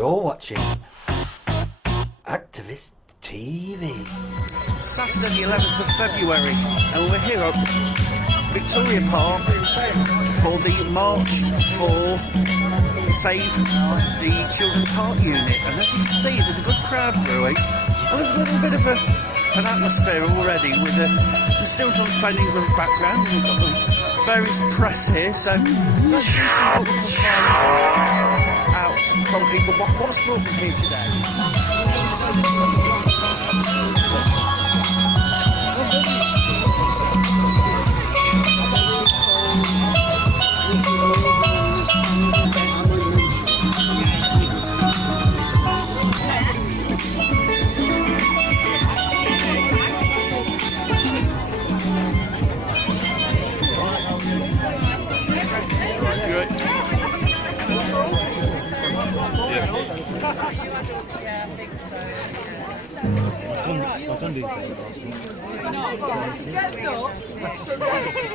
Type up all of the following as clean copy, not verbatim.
You're watching Activist TV. Saturday the 11th of February, and we're here at Victoria Park for the March for Save the Children's Heart Unit. And as you can see, there's a good crowd brewing, and there's a little bit of an atmosphere already with some still drums playing in the background, and we've got the various press here, so let's do some what we can find out from people. What's brought them here today?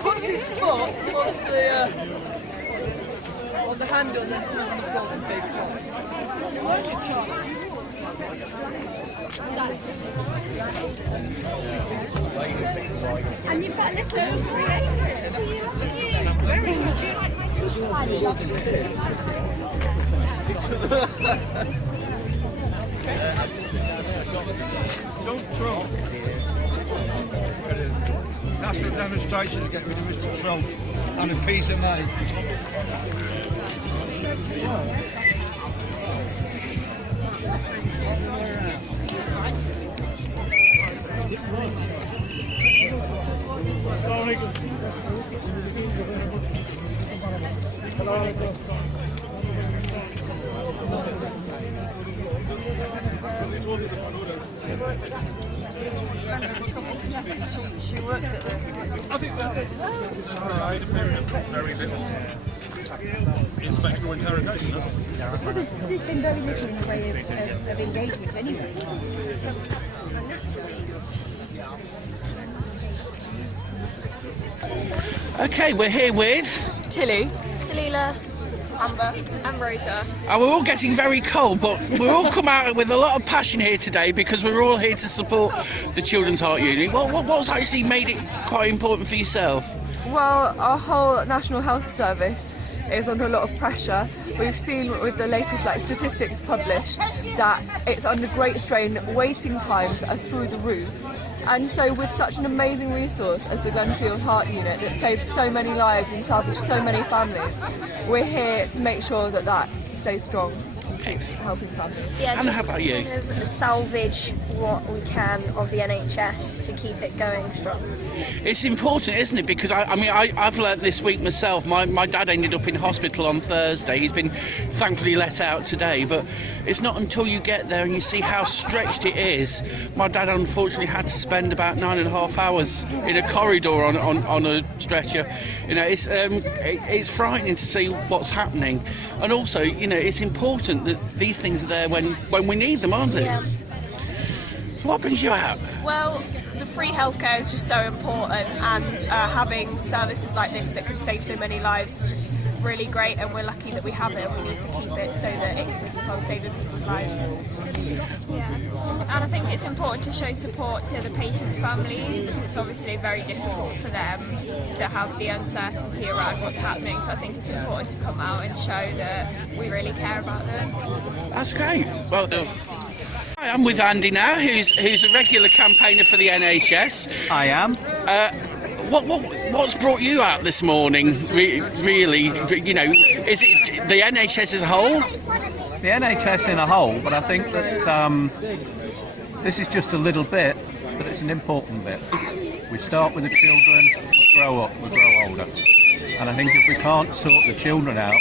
Puts his foot on the handle and then puts the foot on the big And you've got a little National demonstration to get rid of Mr. Trump and a piece of money. She works at the... I think that I very little inspectional interrogation, hasn't it? Well, there's been very little in the way of engagement anyway. Okay, we're here with... Tilly. Salila, Amber. and Rosa. And we're all getting very cold, but we're all come out with a lot of passion here today because we're all here to support the Children's Heart Unit. What's actually made it quite important for yourself? Well, our whole National Health Service is under a lot of pressure. We've seen with the latest statistics published that it's under great strain. Waiting times are through the roof. And so with such an amazing resource as the Glenfield Heart Unit that saved so many lives and salvaged so many families, we're here to make sure that that stays strong. Thanks. Helping families. Yeah, And just how about you? kind of salvage what we can of the NHS to keep it going strong. It's important, isn't it? Because I've learnt this week myself. My dad ended up in hospital on Thursday. He's been thankfully let out today, but it's not until you get there and you see how stretched it is. My dad unfortunately had to spend about 9.5 hours in a corridor on a stretcher. You know, it's frightening to see what's happening, and also, you know, it's important that these things are there when we need them, aren't they? Yeah. So what brings you out? Well, the free healthcare is just so important, and having services like this that can save so many lives is just really great, and we're lucky that we have it, and we need to keep it so that it can keep on saving people's lives. Yeah, and I think it's important to show support to the patients' families because it's obviously very difficult for them to have the uncertainty around what's happening. So I think it's important to come out and show that we really care about them. That's great. Well done. Hi, I'm with Andy now, who's a regular campaigner for the NHS. I am. What's brought you out this morning? Really, you know, is it the NHS as a whole? The NHS in a whole, but I think that this is just a little bit, but it's an important bit. We start with the children, we grow up, we grow older. And I think if we can't sort the children out,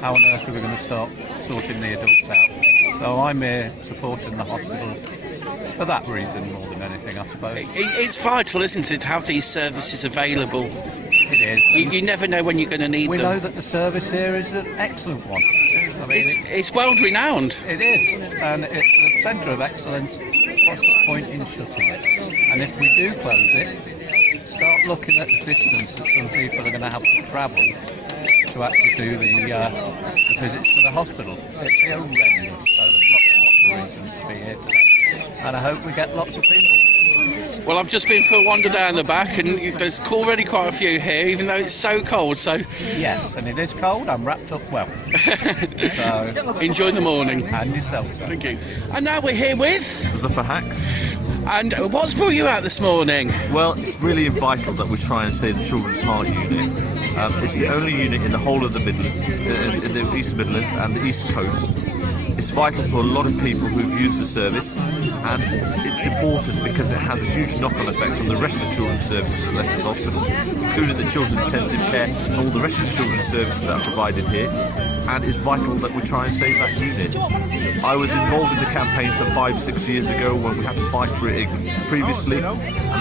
how on earth are we going to start sorting the adults out? So I'm here supporting the hospital for that reason more than anything, I suppose. It's vital, isn't it, to have these services available? It is. You never know when you're going to need We them. know that the service here is an excellent one. I mean, It's world renowned. it is, and it's the centre of excellence. What's the point in shutting it? And if we do close it, start looking at the distance that some people are going to have to travel to actually do the visits to the hospital. It's horrendous. So reason to be here today. And I hope we get lots of people. Well, I've just been for a wander down the back, and there's already quite a few here, even though it's so cold. So Yes, and it is cold. I'm wrapped up well. So, enjoy the morning. and yourself, sir. Thank you. And now we're here with. Zuffer Hack. And what's brought you out this morning? Well, it's really vital that we try and save the Children's Heart Unit. It's the only unit in the whole of the Midlands, in the East Midlands and the East Coast. It's vital for a lot of people who've used the service, and it's important because it has a huge knock-on effect on the rest of children's services at Leicester's Hospital, including the children's intensive care and all the rest of the children's services that are provided here. And it's vital that we try and save that unit. I was involved in the campaign some 5-6 years ago when we had to fight for it previously, and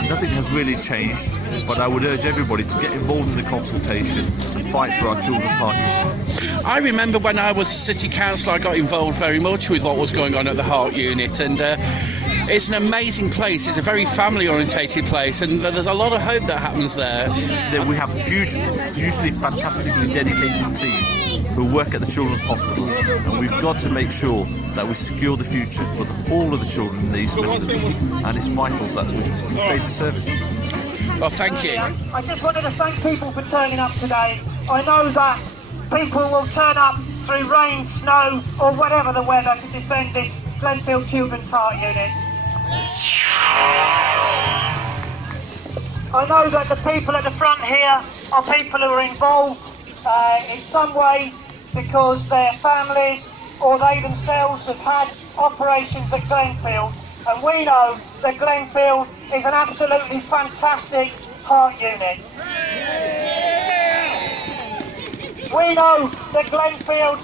nothing has really changed, but I would urge everybody to get involved in the consultation and fight for our children's heart unit. I remember when I was a city councillor, I got involved very much with what was going on at the heart unit, and it's an amazing place. It's a very family orientated place, and there's a lot of hope that happens there. We have a huge, usually fantastically dedicated team who work at the children's hospital, and we've got to make sure that we secure the future for all of the children in the East Midlands, and it's vital that we save the service. Well, thank you. I just wanted to thank people for turning up today. I know that people will turn up through rain, snow or whatever the weather to defend this Glenfield Children's Heart Unit. I know that the people at the front here are people who are involved in some way because their families or they themselves have had operations at Glenfield, and we know that Glenfield is an absolutely fantastic heart unit. We know that Glenfield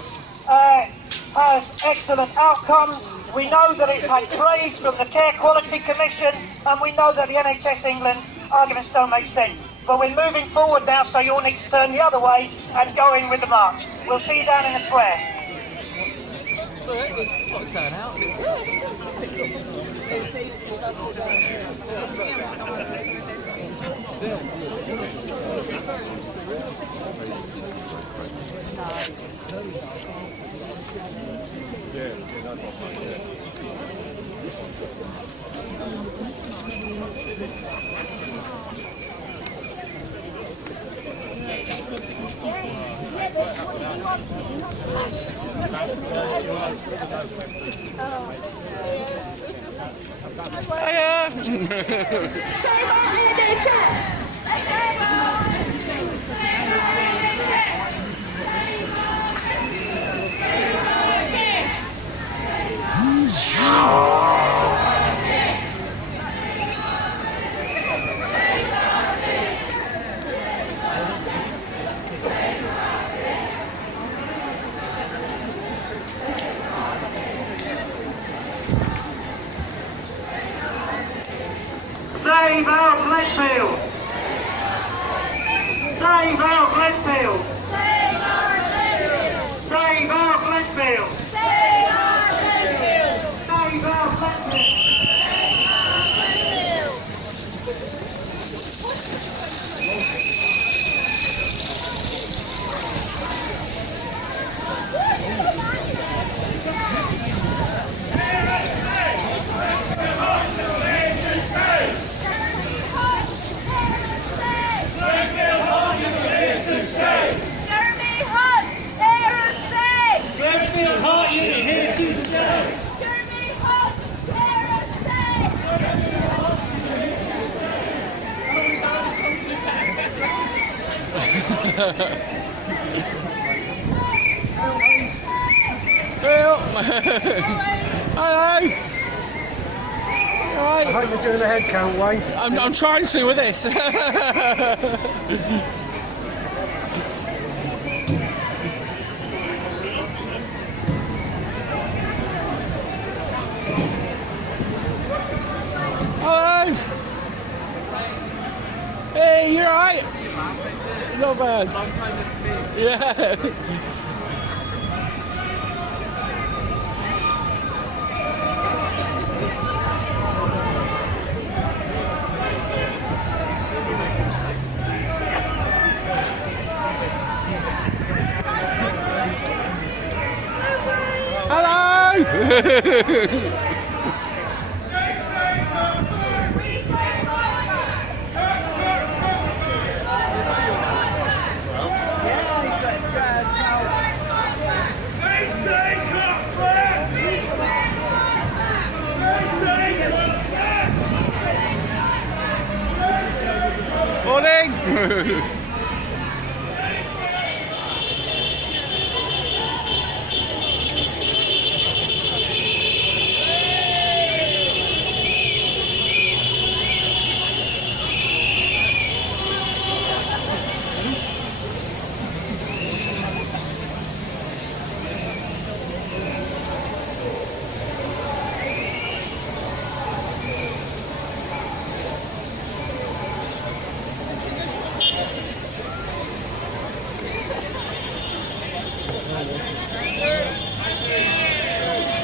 has excellent outcomes. We know that it's had praise from the Care Quality Commission, and we know that the NHS England's arguments don't make sense. But we're moving forward now, so you all need to turn the other way and go in with the march. We'll see you down in the square. Save our Glenfield! Save our Glenfield! Save our Glenfield! Save our Glenfield! Save our Glenfield! Save our Glenfield! Hello. Alright. I hope you're doing a head count, Wayne. I'm trying to with this. Hello. Hey, you alright? Not bad. Long time to speak. Yeah. Hello! Morning!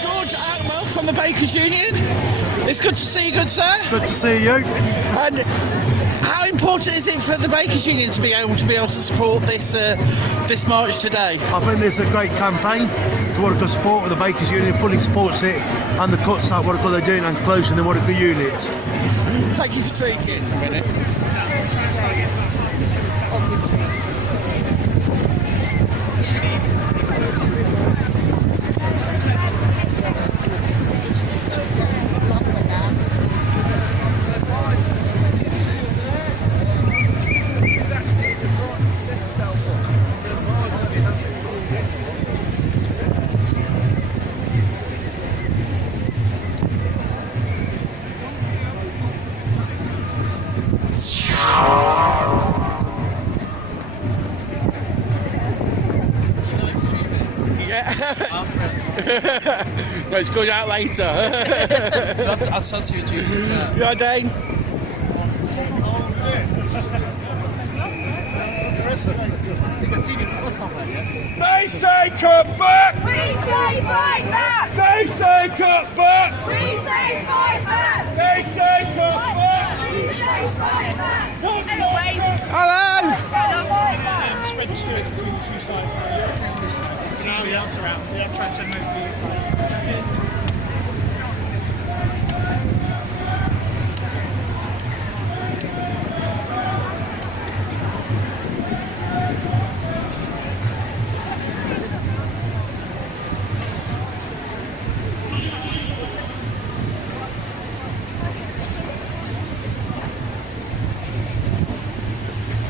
George Atwell from the Bakers Union. It's good to see you, good sir. Good to see you. And how important is it for the Bakers Union to be able to support this march today? I think this is a great campaign to what a support. The Bakers Union fully supports it, and the cuts out what they're doing and closing the Waterford units. Thank you for speaking for a minute. No, it's going out later. I'll see you Tuesday. You alright, Dane? They say cut back! We say fight back! They say cut back! We say fight back! They say cut back! We say fight back! Anyway, Hello! Spread the stewards between the two sides. See everybody else around. Yeah, try and send them over the side.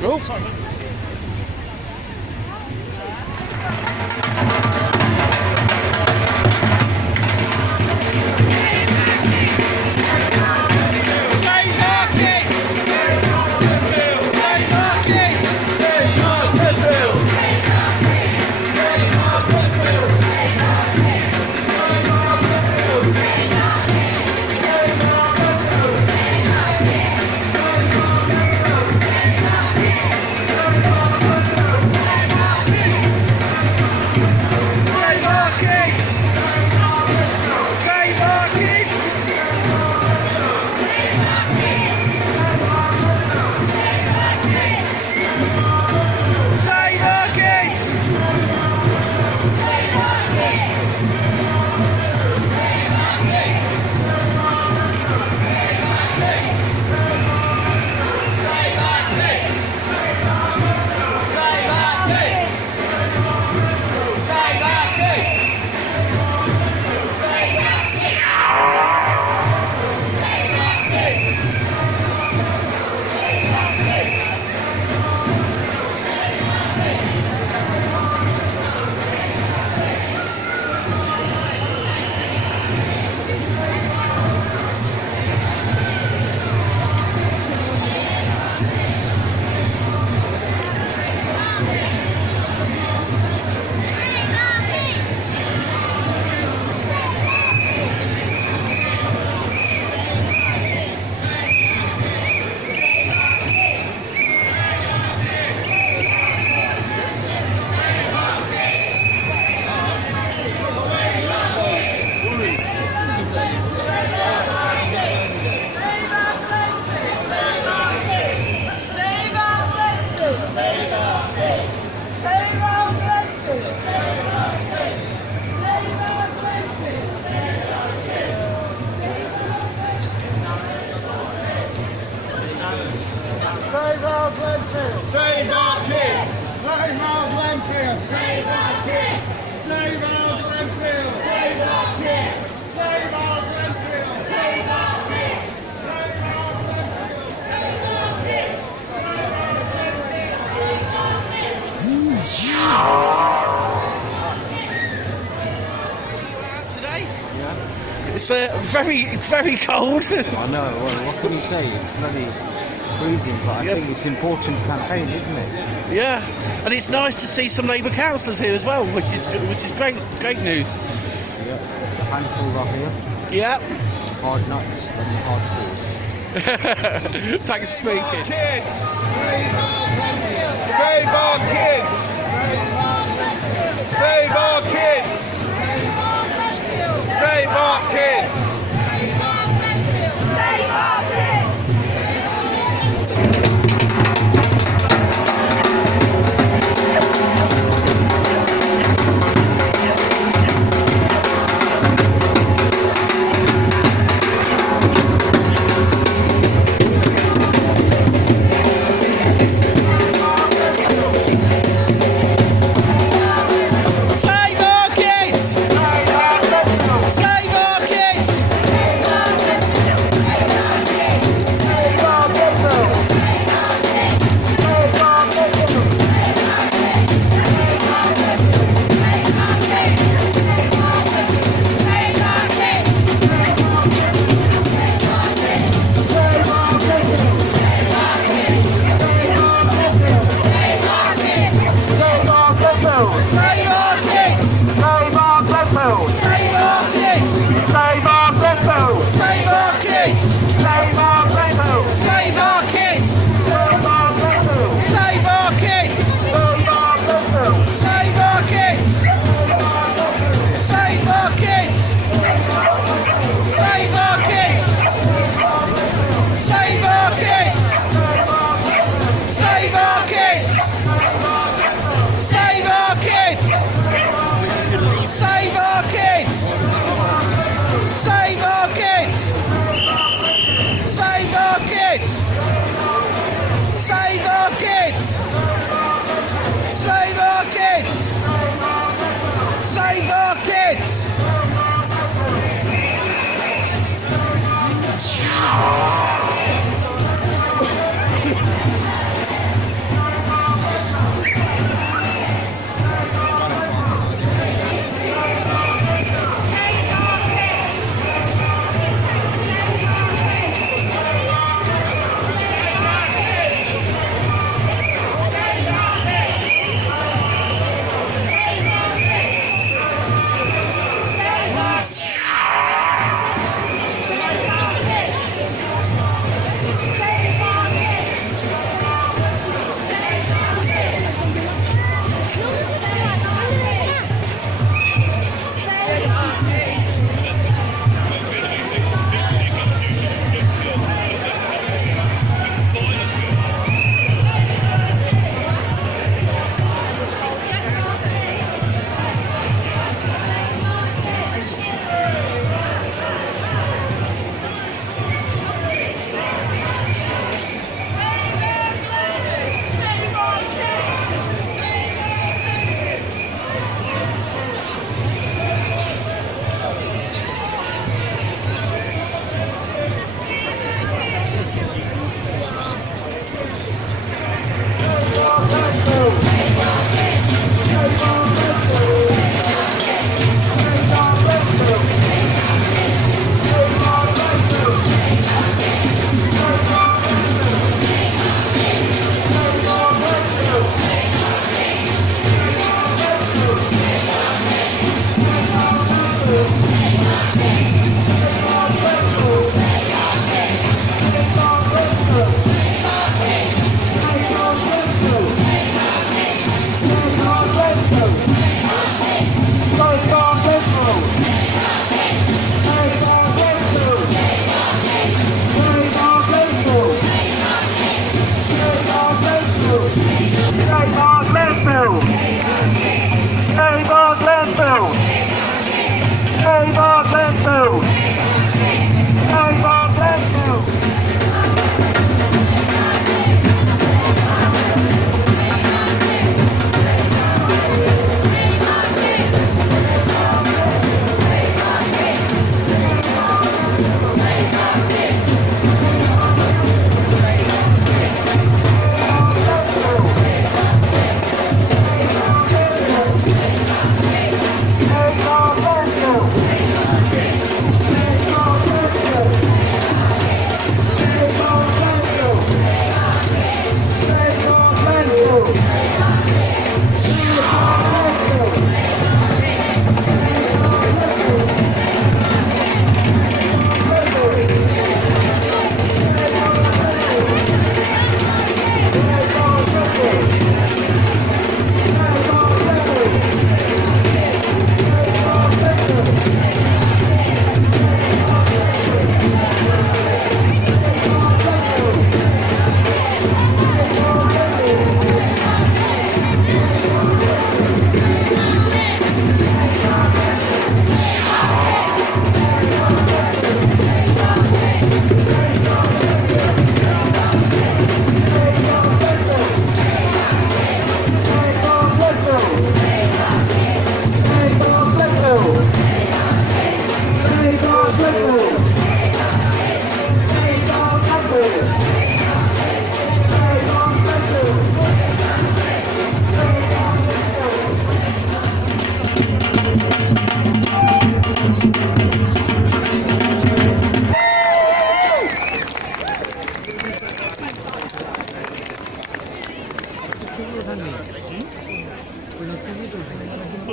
Oh. It's very, very cold. I know, well, what can you say? It's bloody freezing, but I think it's an important campaign, isn't it? Yeah, and it's nice to see some Labour councillors here as well, which is great news. Yeah, a handful are here. Yeah. Hard nuts and hard cores. Thanks for speaking. Kids! Save our kids! Save our kids! Save our kids! Save our kids!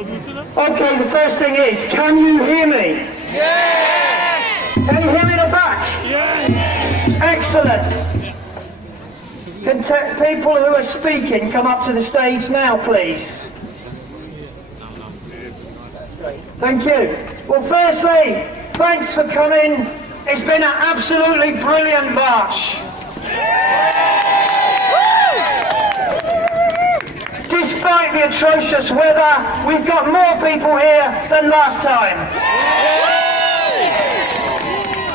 Okay, the first thing is, can you hear me? Yes! Can you hear me in the back? Yes! Excellent. Can people who are speaking come up to the stage now, please? Thank you. Well, firstly, thanks for coming. It's been an absolutely brilliant march. Despite the atrocious weather, we've got more people here than last time.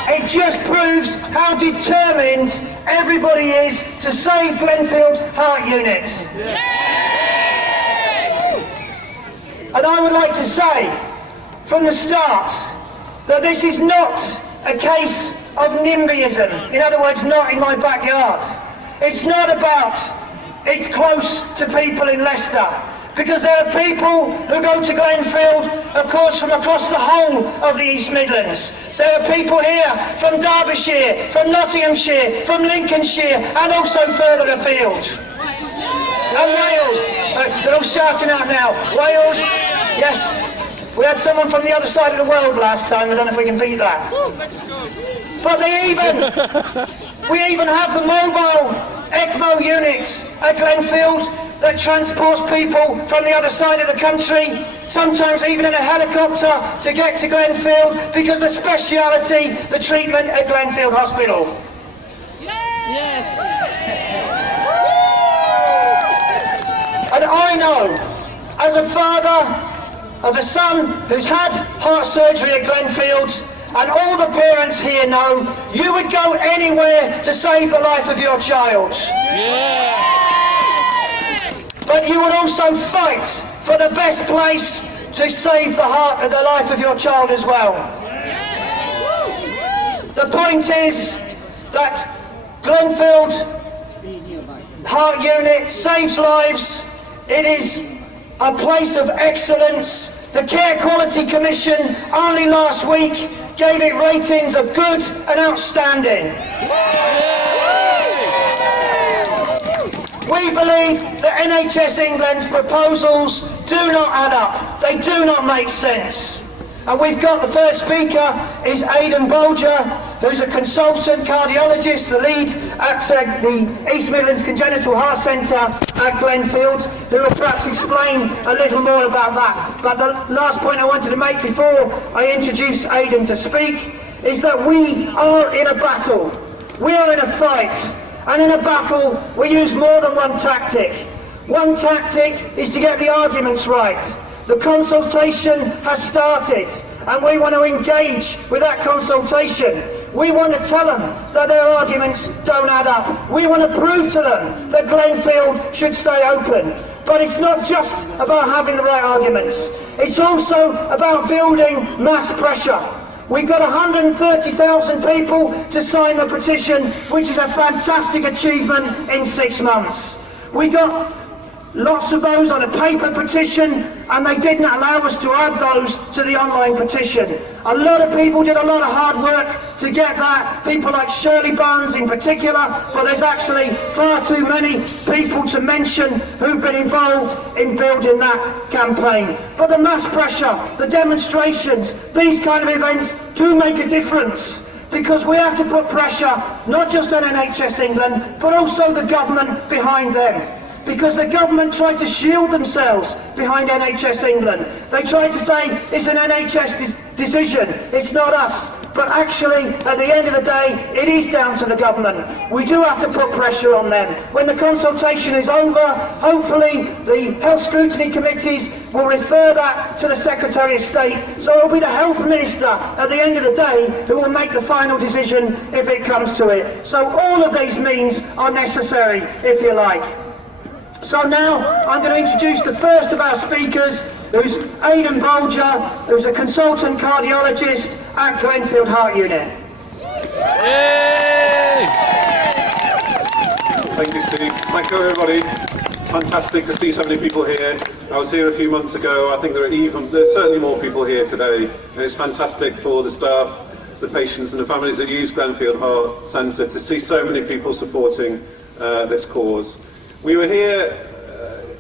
It just proves how determined everybody is to save Glenfield Heart Unit. And I would like to say from the start that this is not a case of NIMBYism, in other words, not in my backyard. It's not about it's close to people in Leicester, because there are people who go to Glenfield, of course, from across the whole of the East Midlands. There are people here from Derbyshire, from Nottinghamshire, from Lincolnshire, and also further afield. And Wales, they're all shouting out now. Wales, yes, we had someone from the other side of the world last time, I don't know if we can beat that. But we even have the mobile ECMO units at Glenfield that transports people from the other side of the country, sometimes even in a helicopter to get to Glenfield, because the speciality, the treatment at Glenfield Hospital. Yes! And I know, as a father of a son who's had heart surgery at Glenfield, and all the parents here know, you would go anywhere to save the life of your child. Yeah. But you would also fight for the best place to save the heart of the life of your child as well. The point is that Glenfield Heart Unit saves lives. It is a place of excellence. The Care Quality Commission only last week gave it ratings of good and outstanding. We believe that NHS England's proposals do not add up. They do not make sense. And we've got the first speaker is Aidan Bolger, who's a consultant cardiologist, the lead at the East Midlands Congenital Heart Centre at Glenfield, who will perhaps explain a little more about that. But the last point I wanted to make before I introduce Aidan to speak is that we are in a battle. We are in a fight. And in a battle, we use more than one tactic. One tactic is to get the arguments right. The consultation has started, and we want to engage with that consultation. We want to tell them that their arguments don't add up. We want to prove to them that Glenfield should stay open. But it's not just about having the right arguments. It's also about building mass pressure. We've got 130,000 people to sign the petition, which is a fantastic achievement in 6 months. We got lots of those on a paper petition, and they didn't allow us to add those to the online petition. A lot of people did a lot of hard work to get that, people like Shirley Barnes in particular, but there's actually far too many people to mention who've been involved in building that campaign. But the mass pressure, the demonstrations, these kind of events do make a difference, because we have to put pressure not just on NHS England, but also the government behind them. Because the government tried to shield themselves behind NHS England. They tried to say it's an NHS decision, it's not us. But actually, at the end of the day, it is down to the government. We do have to put pressure on them. When the consultation is over, hopefully the health scrutiny committees will refer that to the Secretary of State. So it will be the health minister at the end of the day who will make the final decision if it comes to it. So all of these means are necessary, if you like. So now I'm going to introduce the first of our speakers, who's Aidan Bolger, who's a consultant cardiologist at Glenfield Heart Unit. Yay! Thank you, Steve. Thank you, everybody. It's fantastic to see so many people here. I was here a few months ago. I think there's certainly more people here today. And it's fantastic for the staff, the patients and the families that use Glenfield Heart Centre to see so many people supporting this cause. We were here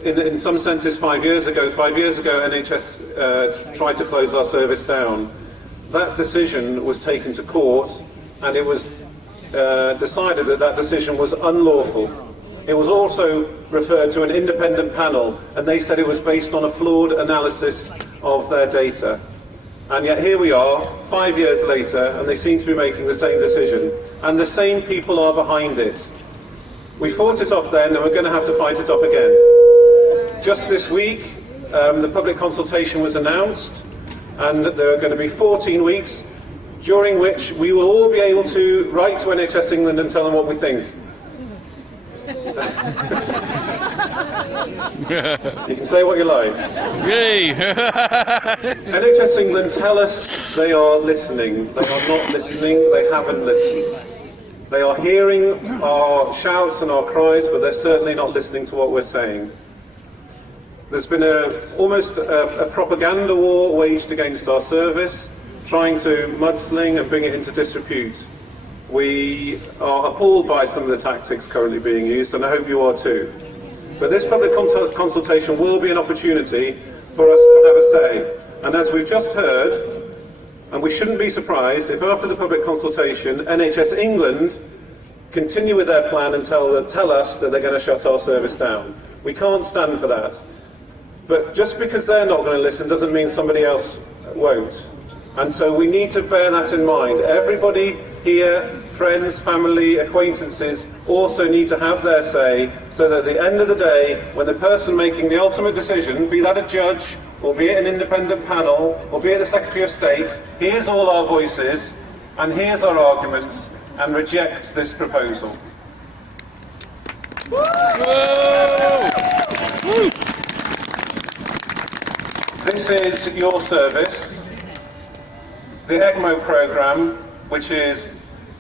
in some senses 5 years ago. 5 years ago, NHS tried to close our service down. That decision was taken to court, and it was decided that that decision was unlawful. It was also referred to an independent panel, and they said it was based on a flawed analysis of their data. And yet here we are, 5 years later, and they seem to be making the same decision. And the same people are behind it. We fought it off then, and we're going to have to fight it off again. Just this week, the public consultation was announced, and there are going to be 14 weeks, during which we will all be able to write to NHS England and tell them what we think. You can say what you like. Yay! NHS England tell us they are listening. They are not listening, they haven't listened. They are hearing our shouts and our cries, but they're certainly not listening to what we're saying. There's been almost a propaganda war waged against our service, trying to mudsling and bring it into disrepute. We are appalled by some of the tactics currently being used, and I hope you are too. But this public consultation will be an opportunity for us to have a say. And as we've just heard, and we shouldn't be surprised if after the public consultation, NHS England continue with their plan and tell us that they're going to shut our service down. We can't stand for that. But just because they're not going to listen doesn't mean somebody else won't. And so we need to bear that in mind. Everybody here, friends, family, acquaintances, also need to have their say, so that at the end of the day, when the person making the ultimate decision, be that a judge, or be it an independent panel, or be it the Secretary of State, hears all our voices, and hears our arguments, and rejects this proposal. This is your service. The ECMO programme, which is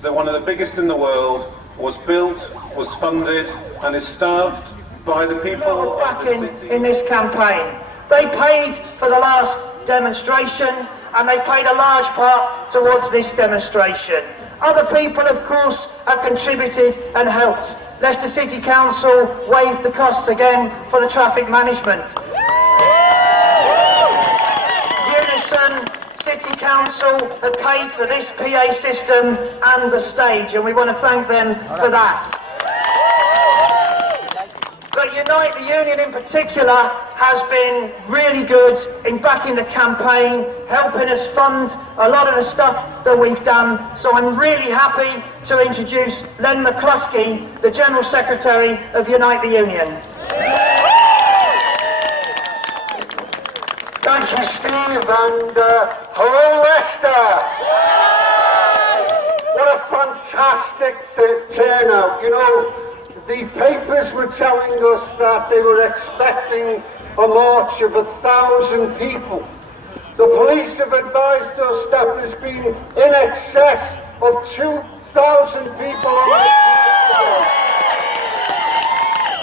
one of the biggest in the world, was built, was funded, and is staffed by the people of the city. In this campaign, they paid for the last demonstration, and they played a large part towards this demonstration. Other people, of course, have contributed and helped. Leicester City Council waived the costs again for the traffic management. City Council have paid for this PA system and the stage, and we want to thank them for that. But Unite the Union in particular has been really good in backing the campaign, helping us fund a lot of the stuff that we've done. So I'm really happy to introduce Len McCluskey, the General Secretary of Unite the Union. Thank you, Steve, and hello, Leicester! What a fantastic turnout. You know, the papers were telling us that they were expecting a march of 1,000 people. The police have advised us that there's been in excess of 2,000 people on the street.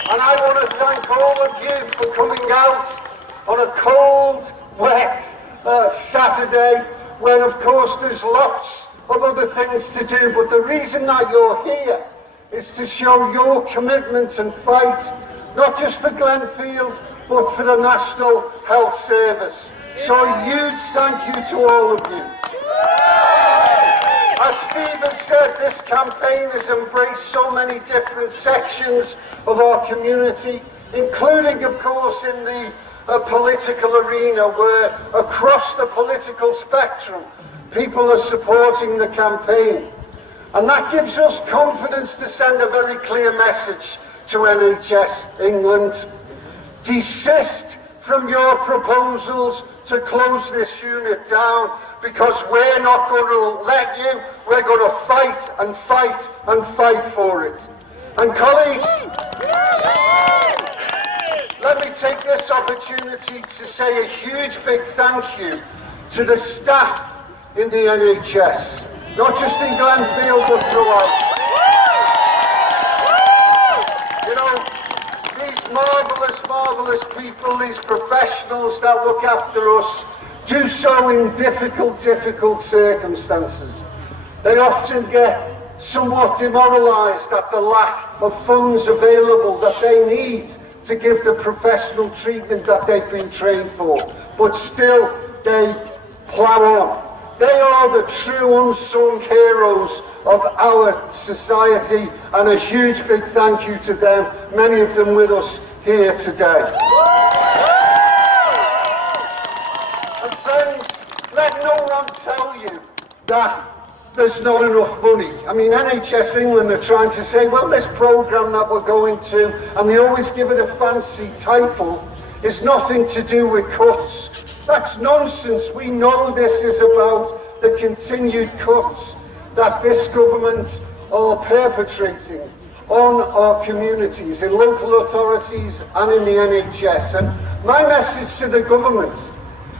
And I want to thank all of you for coming out on a cold, wet Saturday, when of course there's lots of other things to do, but the reason that you're here is to show your commitment and fight, not just for Glenfield, but for the National Health Service. So a huge thank you to all of you. As Steve has said, this campaign has embraced so many different sections of our community, including of course in the political arena, where across the political spectrum people are supporting the campaign. And that gives us confidence to send a very clear message to NHS England. Desist from your proposals to close this unit down, because we're not going to let you. We're going to fight and fight and fight for it. And colleagues, let me take this opportunity to say a huge big thank you to the staff in the NHS, not just in Glenfield but throughout. You know, these marvellous people, these professionals that look after us, do so in difficult circumstances. They often get somewhat demoralised at the lack of funds available that they need to give the professional treatment that they've been trained for. But still, they plough on. They are the true unsung heroes of our society, and a huge big thank you to them, many of them with us here today. And friends, let no one tell you that there's not enough money. I mean, NHS England are trying to say, well, this programme that we're going to, and they always give it a fancy title, is nothing to do with cuts. That's nonsense. We know this is about the continued cuts that this government are perpetrating on our communities, in local authorities and in the NHS. And my message to the government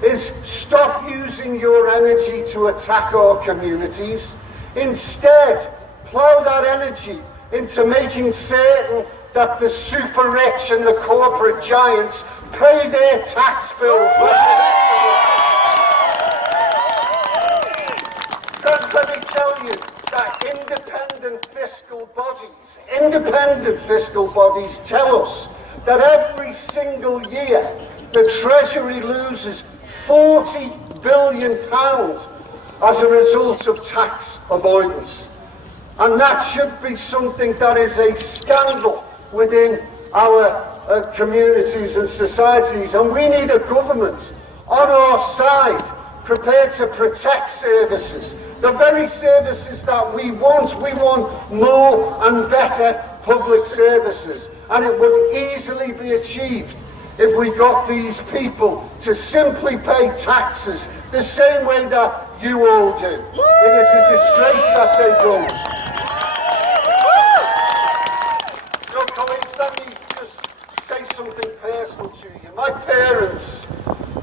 is stop using your energy to attack our communities. Instead, plough that energy into making certain that the super rich and the corporate giants pay their tax bills. Friends, let me tell you that independent fiscal bodies tell us that every single year the Treasury loses £40 billion as a result of tax avoidance. And that should be something that is a scandal within our communities and societies. And we need a government on our side, prepared to protect services, the very services that we want. We want more and better public services, and it would easily be achieved if we got these people to simply pay taxes the same way that you all do. It is a disgrace that they don't. So, colleagues, let me just say something personal to you. My parents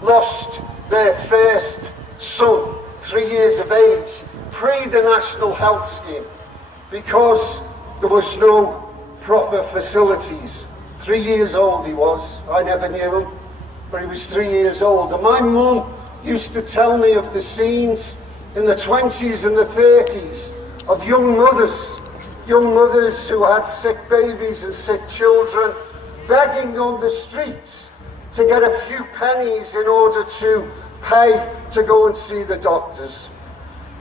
lost their first son, 3 years of age, pre the National Health Scheme, because there was no proper facilities. 3 years old he was. I never knew him, but he was 3 years old. And my mum used to tell me of the scenes in the 20s and the 30s of young mothers who had sick babies and sick children, begging on the streets to get a few pennies in order to pay to go and see the doctors.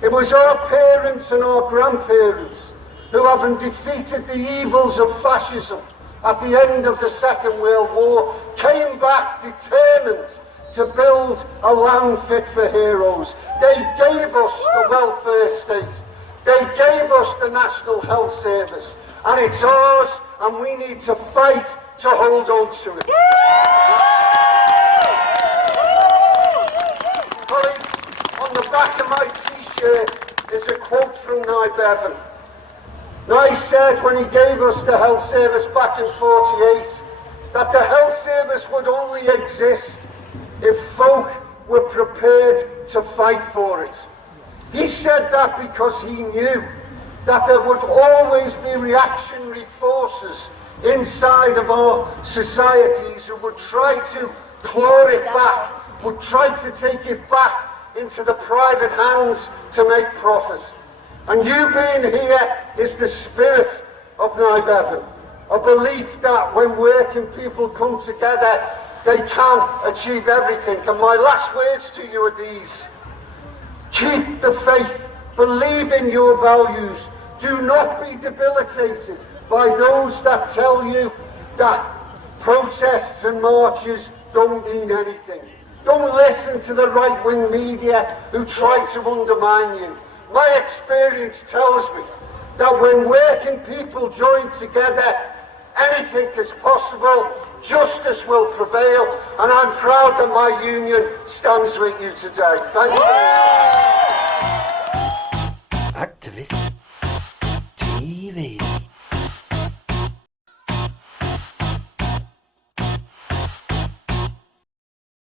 It was our parents and our grandparents who, having defeated the evils of fascism at the end of the Second World War, came back determined to build a land fit for heroes. They gave us the welfare state. They gave us the National Health Service. And it's ours, and we need to fight to hold on to it. Colleagues, on the back of my t-shirt is a quote from Nye Bevan. Nye said when he gave us the health service back in '48 that the health service would only exist if folk were prepared to fight for it. He said that because he knew that there would always be reactionary forces inside of our societies who would try to claw it back, would try to take it back into the private hands to make profit. And you being here is the spirit of Nye Bevan, a belief that when working people come together, they can achieve everything. And my last words to you are these: keep the faith, believe in your values, do not be debilitated by those that tell you that protests and marches don't mean anything. Don't listen to the right-wing media who try to undermine you. My experience tells me that when working people join together, anything is possible, justice will prevail, and I'm proud that my union stands with you today. Thank you. Activist TV.